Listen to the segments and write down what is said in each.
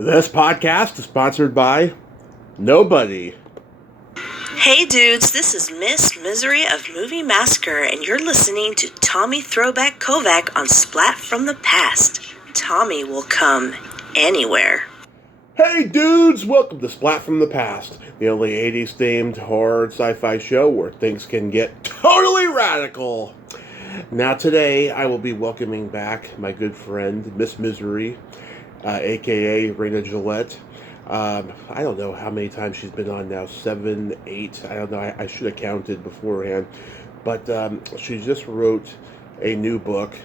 This podcast is sponsored by nobody. Hey dudes, this is Miss Misery of Movie Massacre, and you're listening to Tommy Throwback Kovac on Splat from the Past. Tommy will come anywhere. Hey dudes, welcome to Splat from the Past, the only 80s themed horror and sci-fi show where things can get totally radical. Now today I will be welcoming back my good friend Miss Misery, aka Raina Gillette. I don't know how many times she's been on now, 7, 8, I don't know, I should have counted beforehand, but she just wrote a new book.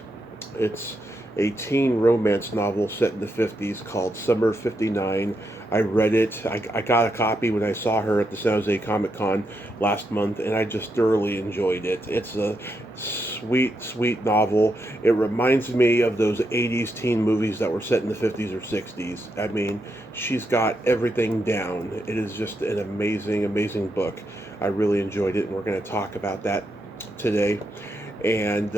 It's a teen romance novel set in the 50s called Summer 59. I read it. I got a copy when I saw her at the San Jose Comic Con last month, and I just thoroughly enjoyed it. It's a sweet, sweet novel. It reminds me of those 80s teen movies that were set in the 50s or 60s. I mean, she's got everything down. It is just an amazing, amazing book. I really enjoyed it, and we're going to talk about that today. And,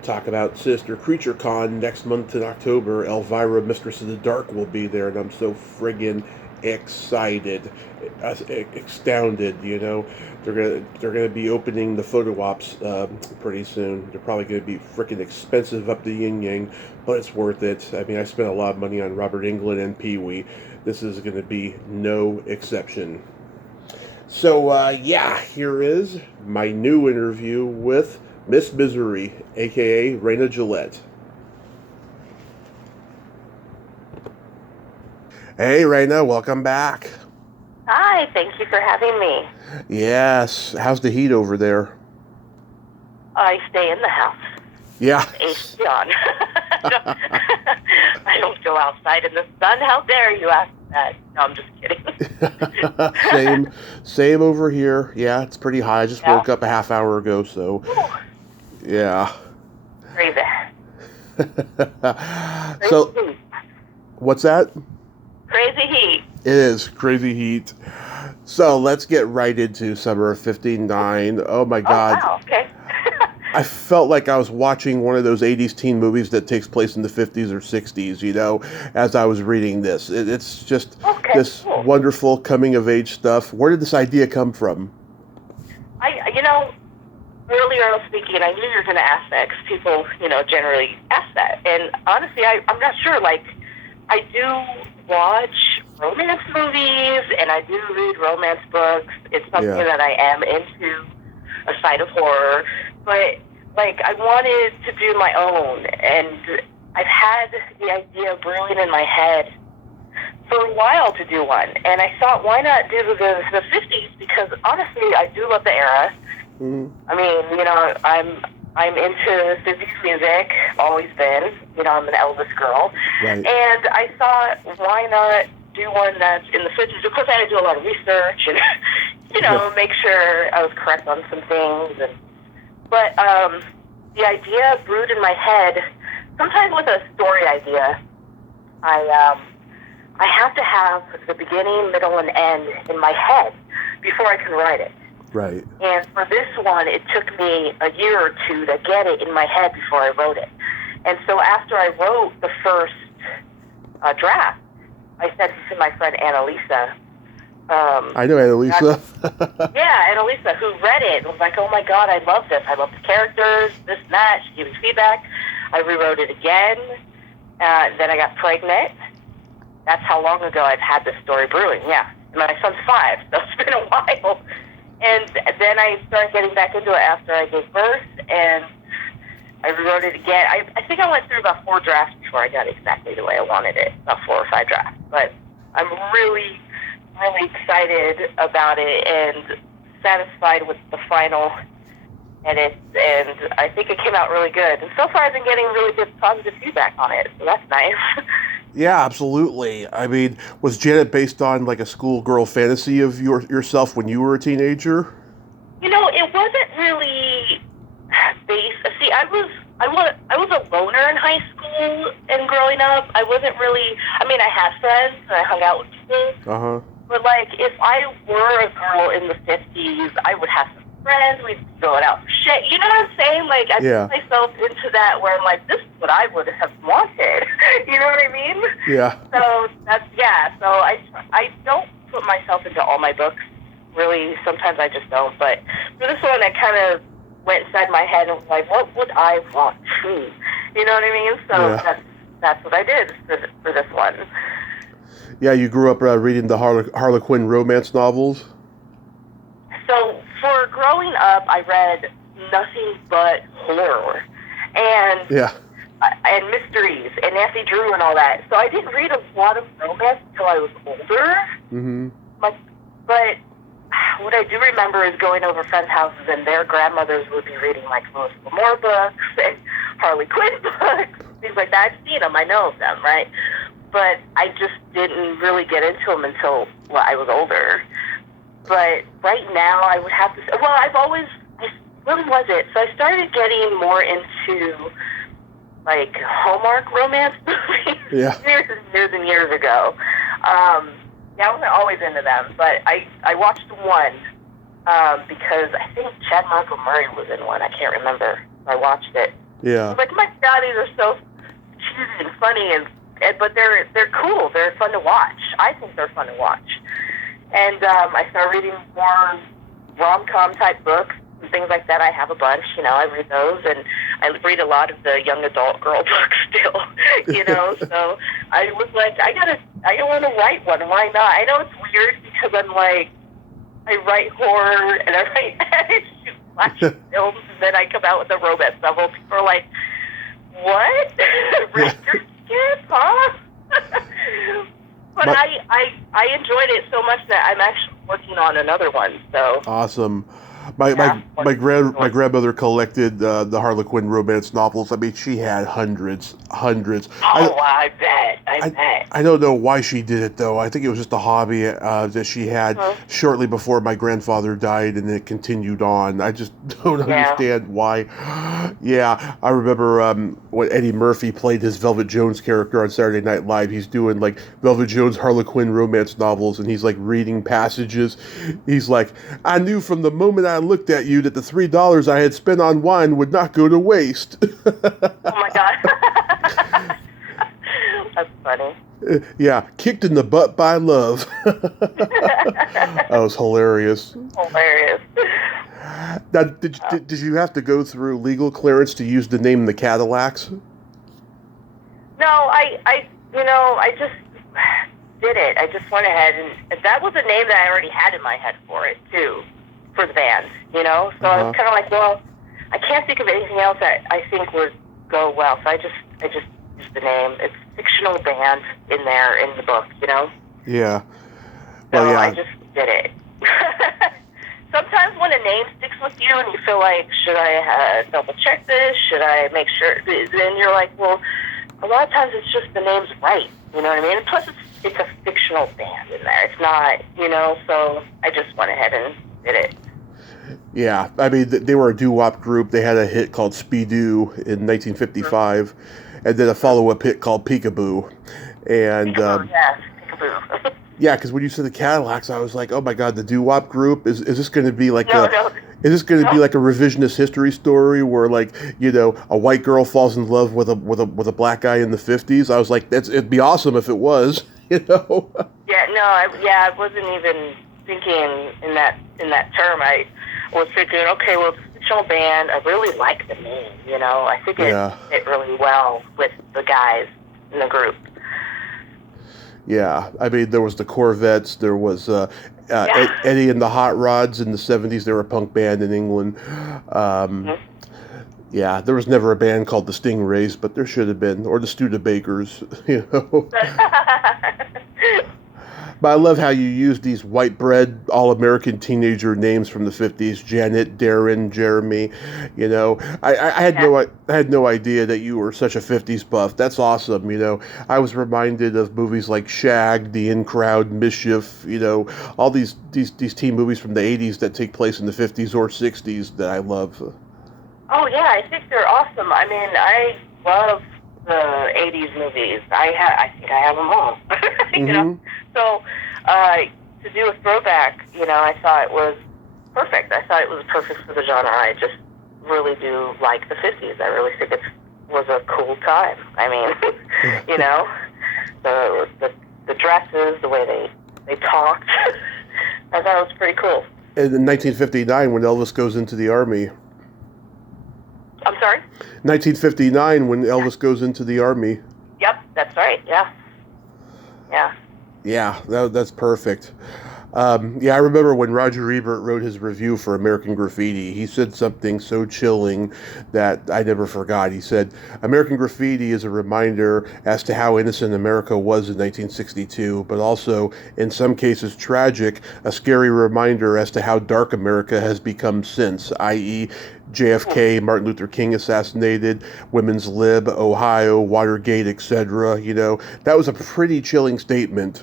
talk about Sister Creature Con next month in October. Elvira, Mistress of the Dark, will be there, and I'm so friggin' excited, astounded. They're gonna be opening the photo ops pretty soon. They're probably gonna be freaking expensive up the yin yang, but it's worth it. I mean, I spent a lot of money on Robert Englund and Pee Wee. This is gonna be no exception. So here is my new interview with Miss Misery, a.k.a. Raina Gillette. Hey, Raina, welcome back. Hi, thank you for having me. Yes. How's the heat over there? I stay in the house. Yeah. AC on. I don't go outside in the sun. How dare you ask that? No, I'm just kidding. Same over here. Yeah, it's pretty high. I just woke up a half hour ago, so... Yeah. Crazy. So, heat. What's that? Crazy heat. It is crazy heat. So let's get right into Summer of 59. Oh my God. Oh, wow. Okay. I felt like I was watching one of those 80s teen movies that takes place in the 50s or 60s, as I was reading this. It's just this wonderful coming-of-age stuff. Where did this idea come from? Earlier I was speaking, and I knew you were going to ask that, because people, generally ask that. And honestly, I'm not sure. I do watch romance movies, and I do read romance books. It's something that I am into, aside of horror. But, I wanted to do my own, and I've had the idea brewing in my head for a while to do one. And I thought, why not do the 50s? Because, honestly, I do love the era. Mm-hmm. I mean, I'm into 50s music, always been. I'm an Elvis girl. Right. And I thought, why not do one that's in the 50s? Of course, I had to do a lot of research and, make sure I was correct on some things. But the idea brewed in my head. Sometimes with a story idea, I have to have the beginning, middle, and end in my head before I can write it. Right. And for this one, it took me a year or two to get it in my head before I wrote it. And so after I wrote the first draft, I said to my friend Annalisa. I know Annalisa. Annalisa, who read it and was like, oh my God, I love this. I love the characters, this and that. She gave me feedback. I rewrote it again. Then I got pregnant. That's how long ago I've had this story brewing, yeah. And my son's 5, so it's been a while. And then I started getting back into it after I gave birth, and I rewrote it again. I think I went through about 4 drafts before I got exactly the way I wanted it, about 4 or 5 drafts. But I'm really, really excited about it and satisfied with the final edits, and I think it came out really good. And so far I've been getting really good positive feedback on it, so that's nice. Yeah, absolutely. I mean, was Janet based on a schoolgirl fantasy of yourself when you were a teenager? It wasn't really based. See, I was a loner in high school and growing up. I wasn't really. I mean, I had friends and I hung out with people. Uh huh. But if I were a girl in the 50s, I would have some friends. We'd go out for shit. You know what I'm saying? Like, I Yeah. put myself into that where I'm like, this is what I would have wanted. You know what I mean? Yeah. So so I don't put myself into all my books. Really, sometimes I just don't. But for this one, I kind of went inside my head and was like, what would I want? You know what I mean? So that's what I did for this one. Yeah, you grew up reading the Harlequin romance novels? So for growing up, I read nothing but horror and mysteries and Nancy Drew and all that. So I didn't read a lot of romance until I was older. Mm-hmm. But what I do remember is going over friends' houses and their grandmothers would be reading like Louis L'Amour books and Harley Quinn books, things like that. I've seen them, I know of them, right? But I just didn't really get into them until I was older. But right now, I would have to say, when was it? So I started getting more into like Hallmark romance movies years and years ago. I wasn't always into them, but I watched one because I think Chad Michael Murray was in one. I can't remember. I watched it. Yeah. I was like, my God, these are so cheesy and funny, but they're cool. They're fun to watch. I think they're fun to watch. And I started reading more rom-com type books and things like that. I have a bunch, I read those, and I read a lot of the young adult girl books still, So I was like, I want to write one. Why not? I know it's weird because I'm like, I write horror and I write shoot flash films, and then I come out with a romance novel. People are like, what? Record skip, huh? But I enjoyed it so much that I'm actually working on another one. So awesome. My grandmother collected the Harlequin romance novels. I mean, she had hundreds. I bet. I don't know why she did it though. I think it was just a hobby that she had shortly before my grandfather died, and it continued on. I just don't understand why. Yeah, I remember when Eddie Murphy played his Velvet Jones character on Saturday Night Live. He's doing like Velvet Jones Harlequin romance novels, and he's like reading passages. He's like, I knew from the moment I looked at you that the $3 I had spent on wine would not go to waste. Oh my God. That's funny. Yeah, kicked in the butt by love. That was hilarious. Hilarious. Now, did you have to go through legal clearance to use the name the Cadillacs? No, I just did it. I just went ahead, and that was a name that I already had in my head for it too, for the band. So I was kind of like, well, I can't think of anything else that I think would go well. So I just used the name. It's a fictional band in there in the book. Yeah. So Well, yeah. I just did it. Sometimes when a name sticks with you and you feel like, should I double check this? Should I make sure? Then you're like, well, a lot of times it's just the name's right. You know what I mean? And plus, it's a fictional band in there. It's not, so I just went ahead and did it. Yeah, I mean, they were a doo-wop group. They had a hit called Speedoo in 1955, and then a follow-up hit called Peekaboo. And Peekaboo. Yeah, because when you said the Cadillacs, I was like, oh my God, the doo-wop group? Is this going to be like Is this going to be like a revisionist history story where, like, a white girl falls in love with a black guy in the 50s? I was like, it'd be awesome if it was, Yeah, no, I wasn't even thinking in that term. I was thinking, okay, well, it's a fictional band. I really like the name, I think it fit really well with the guys in the group. Yeah, I mean, there was the Corvettes, there was Eddie and the Hot Rods in the 70s. They were a punk band in England. Yeah, there was never a band called the Stingrays, but there should have been, or the Studebakers, But I love how you use these white bread, all-American teenager names from the 50s, Janet, Darren, Jeremy. I had no idea that you were such a 50s buff. That's awesome, I was reminded of movies like Shag, The In Crowd, Mischief, all these teen movies from the 80s that take place in the 50s or 60s that I love. Oh, yeah, I think they're awesome. I mean, I love the 80s movies. I think I have them all. So to do a throwback, I thought it was perfect. I thought it was perfect for the genre. I just really do like the 50s. I really think it was a cool time. I mean, you know, the dresses, the way they talked. I thought it was pretty cool. And in 1959, when Elvis goes into the Army. I'm sorry? 1959, when Elvis goes into the Army. Yep, that's right, yeah. Yeah. Yeah, that's perfect. Yeah, I remember when Roger Ebert wrote his review for American Graffiti, he said something so chilling that I never forgot. He said, American Graffiti is a reminder as to how innocent America was in 1962, but also, in some cases tragic, a scary reminder as to how dark America has become since, i.e., JFK, Martin Luther King assassinated, Women's Lib, Ohio, Watergate, etc. You know, that was a pretty chilling statement.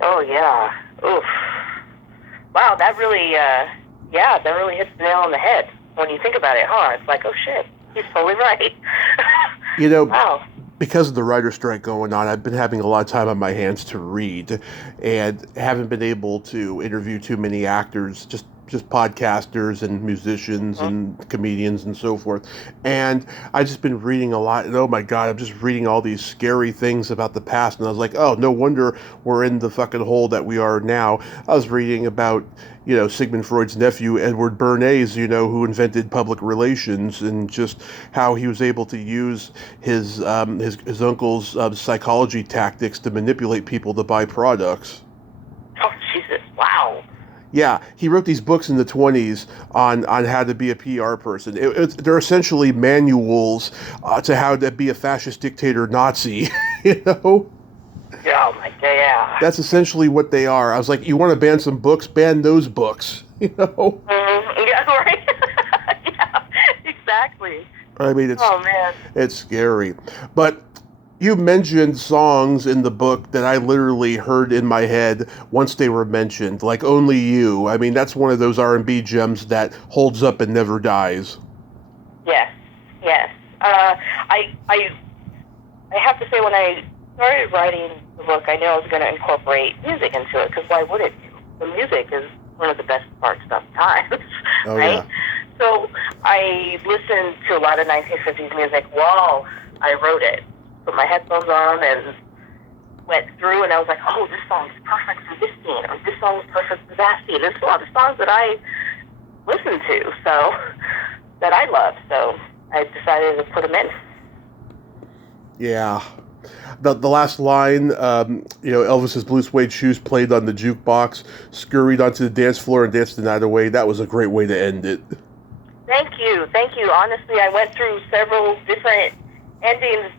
Oh, yeah. Oof. Wow, that really, that really hits the nail on the head when you think about it, huh? It's like, oh shit, he's totally right. You know, wow. Because of the writer's strike going on, I've been having a lot of time on my hands to read and haven't been able to interview too many actors, just podcasters and musicians and comedians and so forth. And I've just been reading a lot, and oh my God, I'm just reading all these scary things about the past. And I was like, oh, no wonder we're in the fucking hole that we are now. I was reading about, you know, Sigmund Freud's nephew, Edward Bernays, you know, who invented public relations, and just how he was able to use his uncle's psychology tactics to manipulate people to buy products. Oh, Jesus, wow. Yeah, he wrote these books in the 1920s on how to be a PR person. They're essentially manuals to how to be a fascist dictator Nazi, you know? Yeah, oh my God, yeah. That's essentially what they are. I was like, you want to ban some books? Ban those books, you know? Yeah, right? Yeah, exactly. I mean, it's scary. But you mentioned songs in the book that I literally heard in my head once they were mentioned, like Only You. I mean, that's one of those R&B gems that holds up and never dies. Yes. I have to say, when I started writing the book, I knew I was going to incorporate music into it, because why wouldn't you? The music is one of the best parts sometimes, oh, right? Yeah. So I listened to a lot of 1950s music while I wrote it. Put my headphones on and went through, and I was like, oh, this song is perfect for this scene, or this song is perfect for that scene. There's a lot of songs that I listen to, so that I love, so I decided to put them in. Yeah. The last line, you know, Elvis's blue suede shoes played on the jukebox, scurried onto the dance floor and danced the night away. That was a great way to end it. Thank you. Honestly, I went through several different endings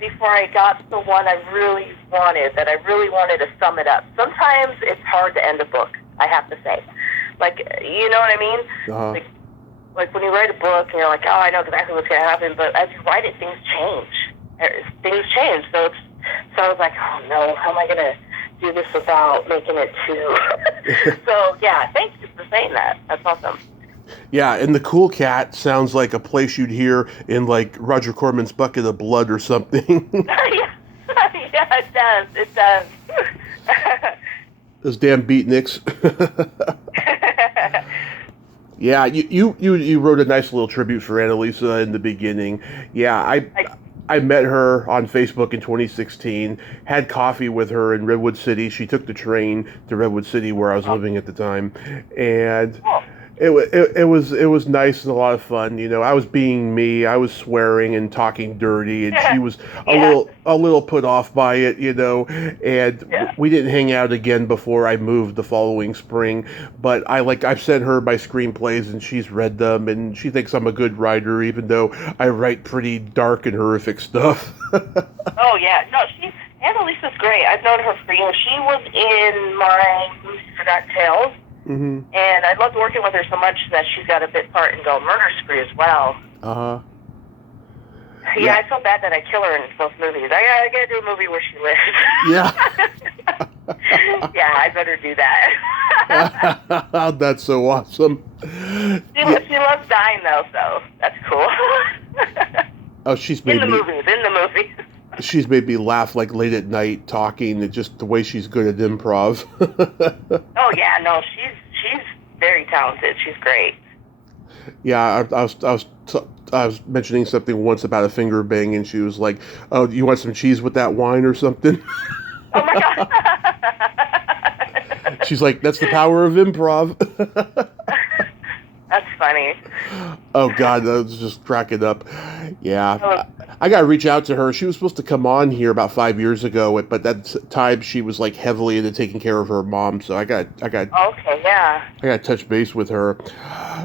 before I got the one I really wanted to sum it up. Sometimes it's hard to end a book, I have to say. Like, you know what I mean? Uh-huh. Like when you write a book and you're like, oh, I know exactly what's going to happen, but as you write it, things change. So I was like, oh no, how am I going to do this without making it too? So yeah, thank you for saying that. That's awesome. Yeah, and the Cool Cat sounds like a place you'd hear in, like, Roger Corman's Bucket of Blood or something. Yeah, it does. Those damn beatniks. Yeah, you wrote a nice little tribute for Annalisa in the beginning. Yeah, I met her on Facebook in 2016, had coffee with her in Redwood City. She took the train to Redwood City where I was living at the time, and it was nice and a lot of fun. You know, I was being me. I was swearing and talking dirty, and she was a little put off by it. You know, and we didn't hang out again before I moved the following spring. But I've sent her my screenplays, and she's read them, and she thinks I'm a good writer, even though I write pretty dark and horrific stuff. Oh yeah, no, Annalisa's great. I've known her for years. She was in my Lucy Forgot Tales. Mm-hmm. And I loved working with her so much that she's got a bit part in Go Murder Spree as well. Uh-huh. Yeah, I feel bad that I kill her in both movies. I gotta do a movie where she lives. Yeah. Yeah, I better do that. That's so awesome. She loves dying though, so that's cool. Oh, she's made in the movies. She's made me laugh like late at night talking, and just the way she's good at improv. Oh yeah, no, she's very talented. She's great. Yeah, I was mentioning something once about a finger bang, and she was like, "Oh, you want some cheese with that wine or something?" Oh my god. She's like, "That's the power of improv." That's funny. Oh God, that was just cracking up. Yeah, Oh, I got to reach out to her. She was supposed to come on here about 5 years ago, but that time she was like heavily into taking care of her mom. So I got okay, yeah. I got to touch base with her.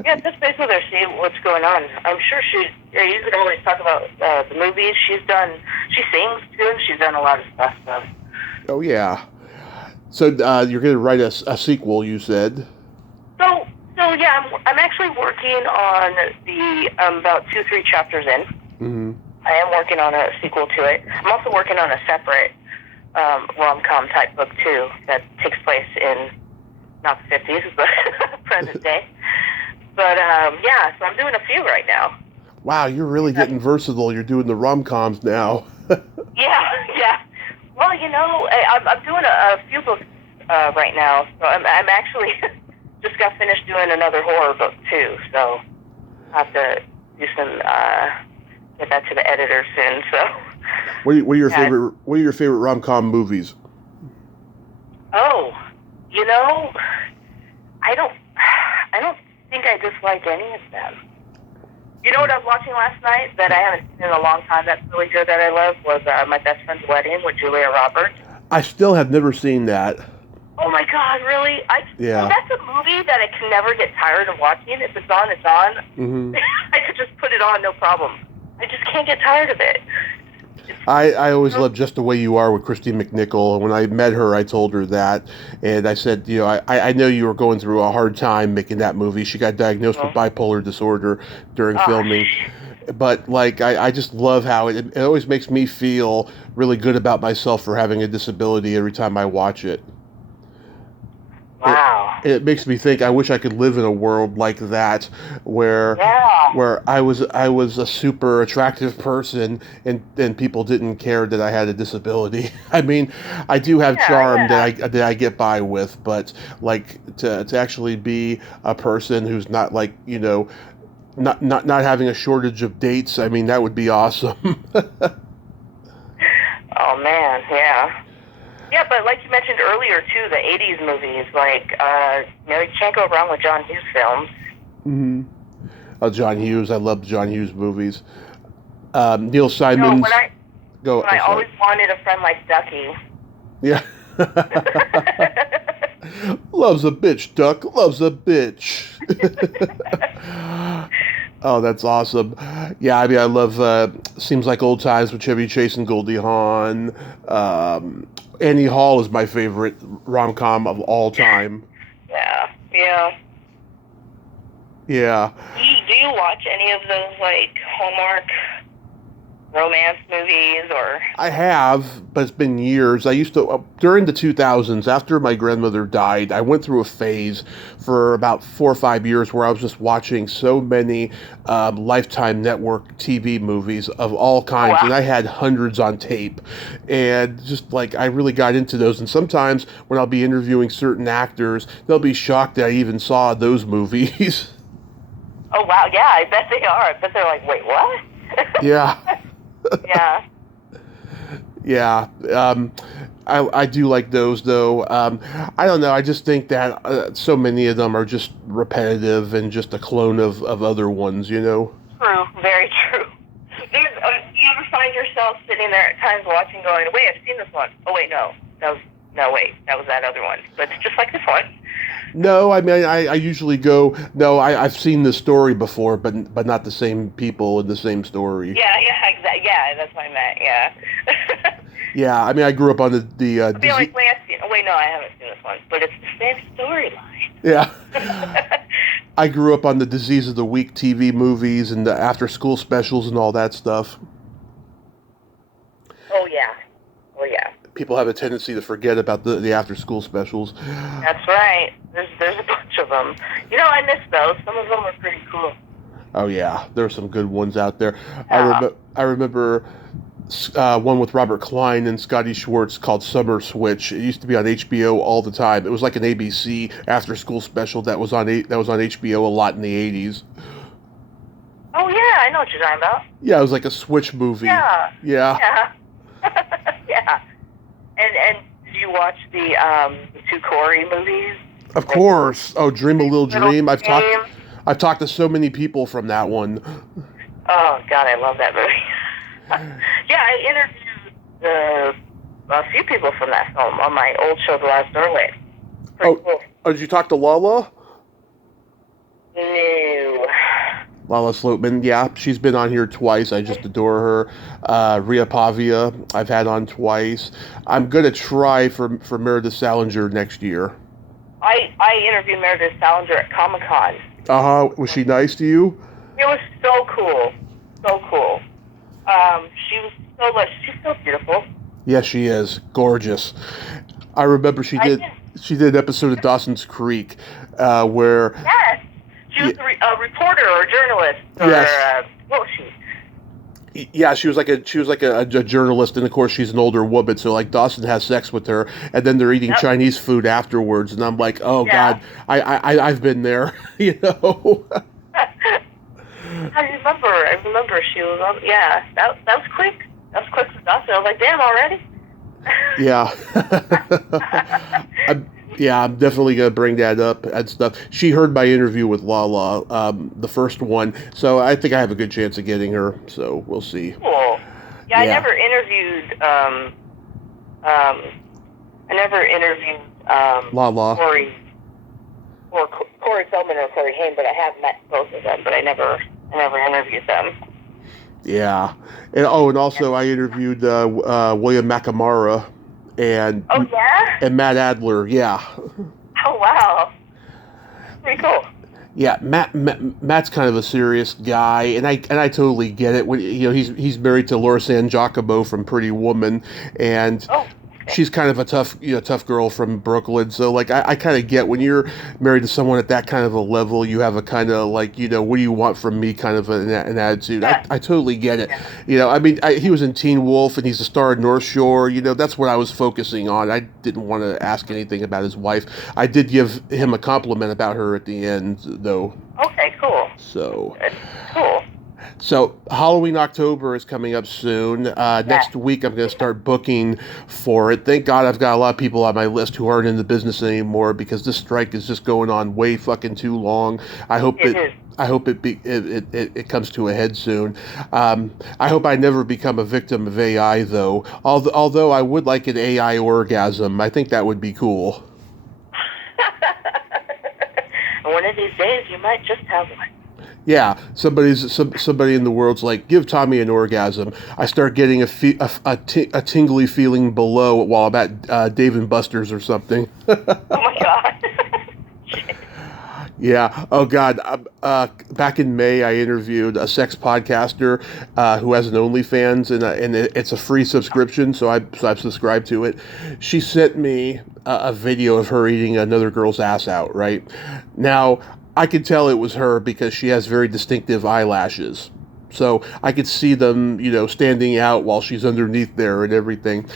Yeah, touch base with her, see what's going on. I'm sure you can always talk about the movies. She sings too, and she's done a lot of stuff, so. Oh yeah. So you're going to write a sequel, you said. So yeah, I'm actually working on the about 2-3 chapters in. Mm-hmm. I am working on a sequel to it. I'm also working on a separate rom-com type book too that takes place in not the 50s, but present day. But yeah, so I'm doing a few right now. Wow, you're really getting versatile. You're doing the rom-coms now. Yeah. Well, I'm doing a few books right now. So I'm actually just got finished doing another horror book too. So I have to do some get that to the editor soon. So. What are your favorite rom-com movies? Oh, I don't think I dislike any of them. You know what I was watching last night that I haven't seen in a long time that's really good that I love was My Best Friend's Wedding with Julia Roberts. I still have never seen that. Oh my God, really? Yeah. That's a movie that I can never get tired of watching. If it's on, it's on. Mm-hmm. I could just put it on, no problem. I just can't get tired of it. I always loved Just the Way You Are with Christy McNichol. And when I met her, I told her that. And I said, I know you were going through a hard time making that movie. She got diagnosed with bipolar disorder during filming. But, I just love how it always makes me feel really good about myself for having a disability every time I watch it. Wow. It makes me think I wish I could live in a world like that where I was a super attractive person and people didn't care that I had a disability. I mean, I do have charm that I get by with, but to actually be a person who's not not having a shortage of dates, I mean, that would be awesome. Oh man, yeah. Yeah, but like you mentioned earlier, too, the 80s movies, you can't go wrong with John Hughes films. Mm-hmm. Oh, John Hughes. I love John Hughes movies. Neil Simon's... I always wanted a friend like Ducky. Yeah. Loves a bitch, Duck. Loves a bitch. Oh, that's awesome. Yeah, I mean, I love Seems Like Old Times with Chevy Chase and Goldie Hawn. Annie Hall is my favorite rom-com of all time. Yeah. Yeah. Do you watch any of those, Hallmark romance movies, or? I have, but it's been years. I used to, during the 2000s, after my grandmother died, I went through a phase for about 4 or 5 years where I was just watching so many Lifetime Network TV movies of all kinds, and I had hundreds on tape. And just I really got into those. And sometimes when I'll be interviewing certain actors, they'll be shocked that I even saw those movies. Oh, wow, yeah, I bet they are. I bet they're like, wait, what? Yeah. Yeah. Yeah. I do like those, though. I don't know. I just think that so many of them are just repetitive and just a clone of other ones, True. Very true. Do you ever find yourself sitting there at times watching going, wait, I've seen this one. Oh, wait, no. That was that other one. But it's just like this one. No, I mean, I usually go, no, I've seen this story before, but not the same people in the same story. Yeah, exactly. Yeah, that's what I meant, yeah. Yeah, I mean, I grew up on the I'd be like, wait, no, I haven't seen this one, but it's the same storyline. Yeah. I grew up on the Disease of the Week TV movies and the after-school specials and all that stuff. Oh, yeah. People have a tendency to forget about the after-school specials. That's right. There's a bunch of them. I miss those. Some of them are pretty cool. Oh, yeah. There are some good ones out there. Yeah. I remember one with Robert Klein and Scotty Schwartz called Summer Switch. It used to be on HBO all the time. It was like an ABC after-school special that was on HBO a lot in the 80s. Oh, yeah, I know what you're talking about. Yeah, it was like a Switch movie. Yeah. Yeah. Yeah. And did you watch the two Corey movies? Of course. Oh, Dream a Little Dream. I've Game. talked to so many people from that one. Oh, God, I love that movie. Yeah, I interviewed a few people from that film on my old show, The Last Doorway. Pretty cool. Oh, did you talk to Lala? No. Lala Sloatman, yeah, she's been on here twice. I just adore her. Rhea Pavia, I've had on twice. I'm gonna try for Meredith Salinger next year. I interviewed Meredith Salinger at Comic-Con. Was she nice to you? It was so cool. So cool. She's so beautiful. Yes, she is. Gorgeous. I remember she did an episode of Dawson's Creek where... Yes. She was a reporter or a journalist. Or, yes. What was she? Yeah, she was like a journalist, and of course she's an older woman, so like Dawson has sex with her, and then they're eating Chinese food afterwards, and I'm like, oh God, I've been there, you know. I remember she was on. Yeah, that was quick. That was quick for Dawson. I was like, damn, already. Yeah. I'm definitely gonna bring that up and stuff. She heard my interview with Lala, the first one, so I think I have a good chance of getting her. So we'll see. Cool. Yeah, I never interviewed. Lala. Corey Feldman or Corey Haim, but I have met both of them, but I never interviewed them. Yeah, and also I interviewed William McNamara and Matt Adler. Yeah. Oh wow, pretty cool. Yeah, Matt's kind of a serious guy, and I totally get it. When, you know, he's married to Laura San Giacomo from Pretty Woman, and she's kind of a tough girl from Brooklyn. So like I kind of get when you're married to someone at that kind of a level, you have a kind of like, you know, what do you want from me kind of an attitude. Yeah. I totally get it. You know, I mean, he was in Teen Wolf and he's a star in North Shore. You know, that's what I was focusing on. I didn't want to ask anything about his wife. I did give him a compliment about her at the end, though. Okay, cool. So cool. So Halloween October is coming up soon. Next week I'm going to start booking for it. Thank God I've got a lot of people on my list who aren't in the business anymore because this strike is just going on way fucking too long. I hope it comes to a head soon. I hope I never become a victim of AI though. Although I would like an AI orgasm. I think that would be cool. One of these days you might just have one. Yeah, somebody in the world's like, give Tommy an orgasm. I start getting a tingly feeling below while I'm at Dave & Buster's or something. Oh my God. Yeah. Oh God. Back in May, I interviewed a sex podcaster who has an OnlyFans, and it's a free subscription, so I've subscribed to it. She sent me a video of her eating another girl's ass out. Right now, I could tell it was her because she has very distinctive eyelashes. So I could see them, you know, standing out while she's underneath there and everything.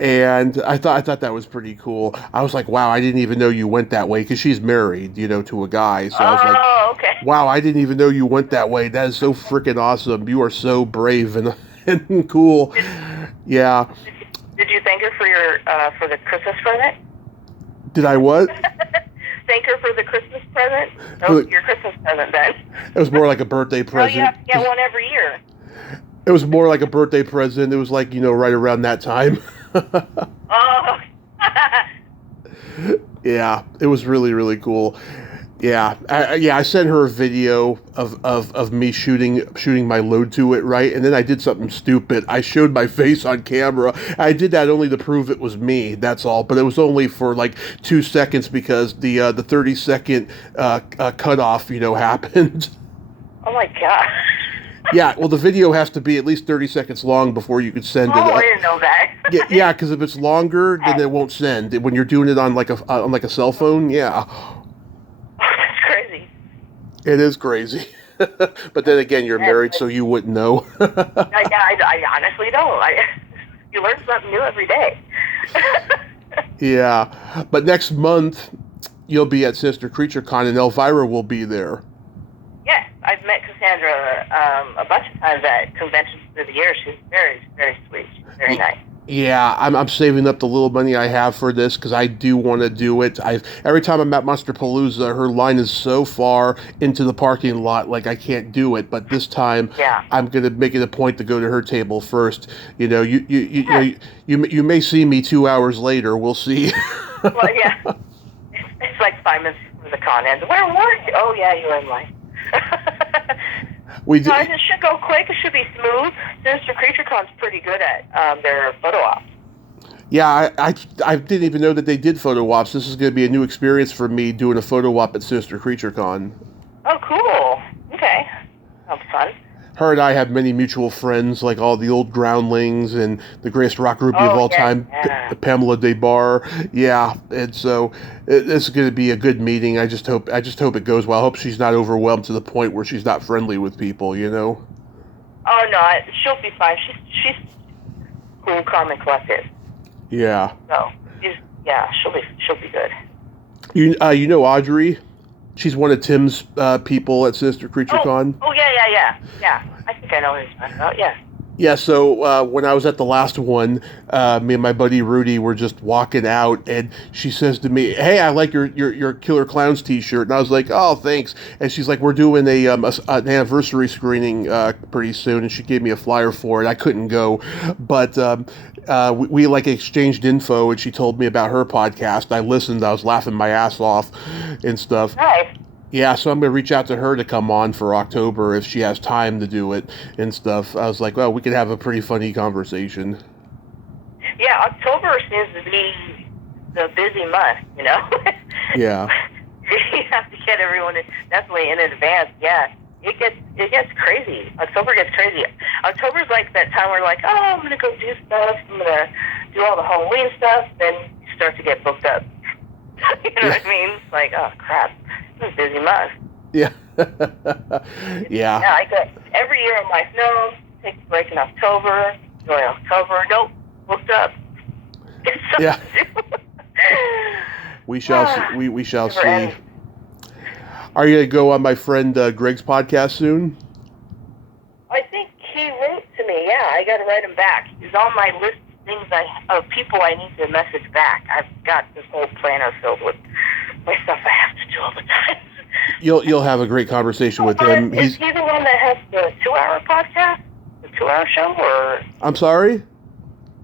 And I thought that was pretty cool. I was like, wow, I didn't even know you went that way, because she's married, you know, to a guy. So I was like, okay. Wow, I didn't even know you went that way. That is so freaking awesome. You are so brave and cool. Yeah. Did you thank her for the Christmas present? Did I what? Thank her for the Christmas present? That was your Christmas present then. It was more like a birthday present. Oh, you have to get one every year. It was more like a birthday present. It was like, you know, right around that time. Oh. Yeah, it was really, really cool. Yeah, I sent her a video of me shooting my load to it, right? And then I did something stupid. I showed my face on camera. I did that only to prove it was me, that's all. But it was only for like 2 seconds because the 30-second cutoff, you know, happened. Oh my God. Yeah, well, the video has to be at least 30 seconds long before you could send it. I didn't know that. Yeah, because if it's longer, then it won't send. When you're doing it on like a cell phone, yeah. That's crazy. It is crazy. But then again, you're married, so you wouldn't know. I honestly don't. You learn something new every day. Yeah, but next month you'll be at Sister Creature Con, and Elvira will be there. Yes, I've met Cassandra a bunch of times at conventions through the years. She's very, very sweet. She's very nice. Yeah, I'm saving up the little money I have for this because I do want to do it. Every time I'm at Monsterpalooza, her line is so far into the parking lot, like I can't do it. But this time, I'm gonna make it a point to go to her table first. You know, you may see me 2 hours later. We'll see. Well, yeah, it's like 5 minutes from the con ends. Where were you? Oh yeah, you were in line. We did. It should go quick. It should be smooth. Sinister Creature Con's pretty good at their photo ops. Yeah, I didn't even know that they did photo ops. This is going to be a new experience for me doing a photo op at Sinister Creature Con. Oh, cool. Okay. Sounds fun. Her and I have many mutual friends, like all the old Groundlings and the greatest rock groupie of all time, Pamela Des Barres. Yeah, and so this is going to be a good meeting. I just hope it goes well. I hope she's not overwhelmed to the point where she's not friendly with people. You know. Oh no, she'll be fine. She's cool, calm, and collected. Yeah. So she'll be good. You know Audrey. She's one of Tim's people at Sister Creature Con. Oh, yeah. I think I know what he's talking about, yeah. Yeah, so when I was at the last one, me and my buddy Rudy were just walking out, and she says to me, "Hey, I like your Killer Clowns t-shirt." And I was like, "Oh, thanks." And she's like, "We're doing an anniversary screening pretty soon," and she gave me a flyer for it. I couldn't go, but we like exchanged info, and she told me about her podcast. I listened. I was laughing my ass off and stuff. Nice. Yeah, so I'm going to reach out to her to come on for October if she has time to do it and stuff. I was like, well, we could have a pretty funny conversation. Yeah, October seems to be the busy month, you know? Yeah. You have to get everyone definitely in advance. Yeah, it gets crazy. October gets crazy. October's like that time where like, oh, I'm going to go do stuff. I'm going to do all the Halloween stuff. Then you start to get booked up. You know what I mean? It's like, oh, crap. It's a busy month. Yeah. Yeah. I go every year. I'm like, no, take a break in October. Enjoy October. Nope, booked up. Get something to do. We shall see. Are you gonna go on my friend Greg's podcast soon? I think he wrote to me. Yeah, I got to write him back. He's on my list of things of people I need to message back. I've got this whole planner filled with my stuff I have to do all the time. You'll have a great conversation with him. Is he the one that has the 2-hour podcast? The 2-hour show? Or I'm sorry?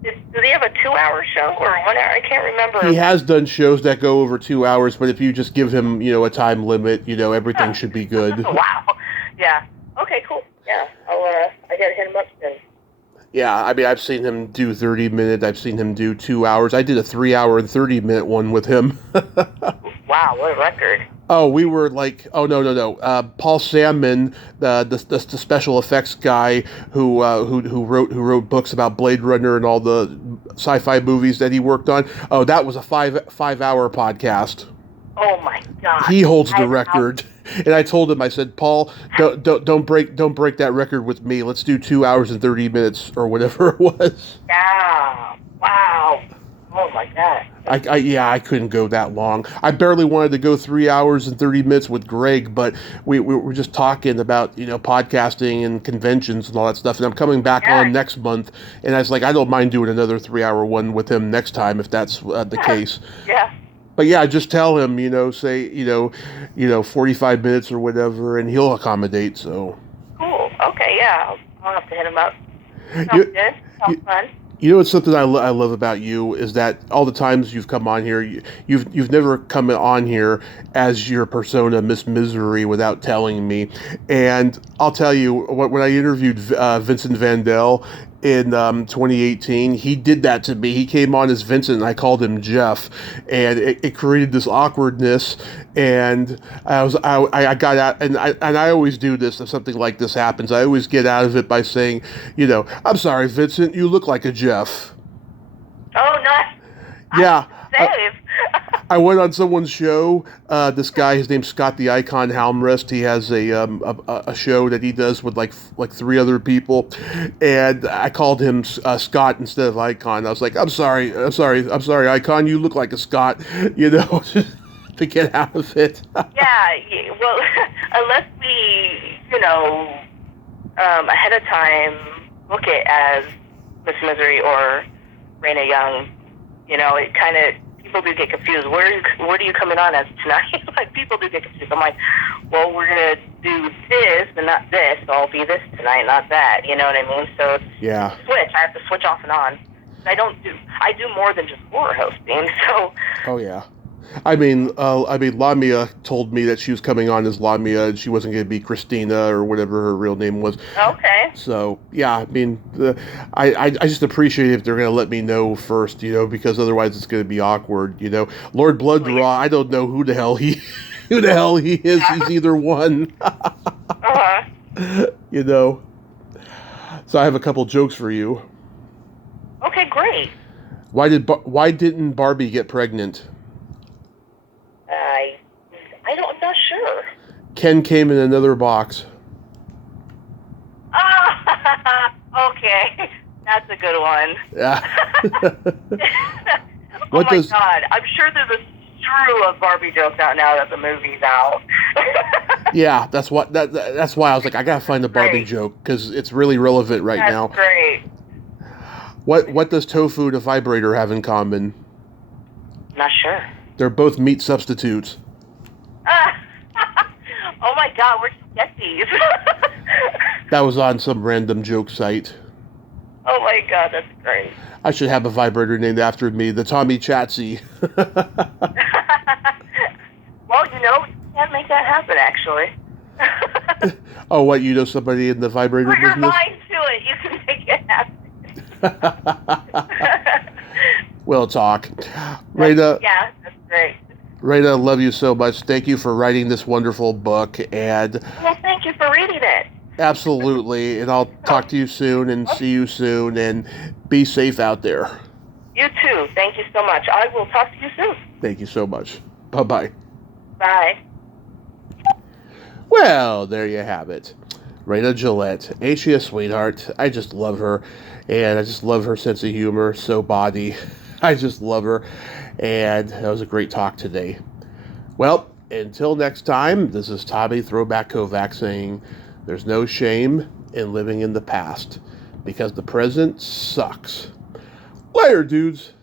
does he have a 2-hour show or 1 hour? I can't remember. He has done shows that go over 2 hours, but if you just give him, a time limit, everything should be good. Wow. Yeah. Okay, cool. Yeah. I gotta hit him up then. Yeah, I mean, I've seen him do 30 minutes. I've seen him do 2 hours. I did a 3-hour and 30-minute one with him. Wow, what a record. Oh, we were like, no. Paul Sandman, the special effects guy who wrote books about Blade Runner and all the sci-fi movies that he worked on. Oh, that was a five-hour podcast. Oh my God. He holds the record. And I told him, I said, Paul, don't break that record with me. Let's do 2 hours and 30 minutes or whatever it was. Yeah. Wow. Oh my God. I couldn't go that long. I barely wanted to go 3 hours and 30 minutes with Greg, but we were just talking about, podcasting and conventions and all that stuff. And I'm coming back on next month. And I was like, I don't mind doing another 3-hour one with him next time if that's the case. Yeah. But yeah, just tell him, say, 45 minutes or whatever, and he'll accommodate, so. Cool. Okay, yeah. I'll have to hit him up. Sounds good. Sounds fun. It's something I love about you is that all the times you've come on here, you've never come on here as your persona, Miss Misery, without telling me. And I'll tell you, when I interviewed Vincent Vandell in 2018, he did that to me. He came on as Vincent, and I called him Jeff, and it created this awkwardness. And I got out, and I always do this if something like this happens. I always get out of it by saying, I'm sorry, Vincent, you look like a Jeff. Oh, nice. Yeah. I went on someone's show. This guy, his name's Scott the Icon Halmrest. He has a show that he does with like three other people, and I called him Scott instead of Icon. I was like, I'm sorry, Icon. You look like a Scott, to get out of it. Well, unless we, ahead of time book it as Miss Misery or Raina Young, it kind of, people do get confused. What are you coming on as tonight? Like, people do get confused. I'm like, well, we're going to do this and not this, so I'll be this tonight, not that. You know what I mean? So yeah. Switch. I have to switch off and on. I do more than just horror hosting, so. Oh, yeah. I mean, Lamia told me that she was coming on as Lamia and she wasn't going to be Christina or whatever her real name was. Okay. So, yeah, I mean, I just appreciate it if they're going to let me know first, because otherwise it's going to be awkward, Lord Blooddraw, I don't know who the hell he is. He's either one. Uh-huh. So I have a couple jokes for you. Okay, great. Why didn't Barbie get pregnant? I'm not sure. Ken came in another box. Okay. That's a good one. Yeah. Oh my God. I'm sure there's a slew of Barbie jokes out now that the movie's out. Yeah, that's why I was like, I gotta find the Barbie joke because it's really relevant right now. That's great. What does tofu and a vibrator have in common? Not sure. They're both meat substitutes. Oh my God, where'd you get these? That was on some random joke site. Oh my God, that's great. I should have a vibrator named after me, the Tommy Chatsy. Well, you can't make that happen, actually. Oh, what, somebody in the vibrator Put your business? mind to it, you can make it happen. We'll talk. Raina. Yeah, that's great. Raina, love you so much. Thank you for writing this wonderful book. And well, thank you for reading it. Absolutely. And I'll talk to you soon and see you soon. And be safe out there. You too. Thank you so much. I will talk to you soon. Thank you so much. Bye-bye. Bye. Well, there you have it. Raina Gillette. Ain't she a sweetheart? I just love her. And I just love her sense of humor. So body. I just love her. And that was a great talk today. Well, until next time, this is Tommy Throwback Kovac saying there's no shame in living in the past because the present sucks. Later, dudes.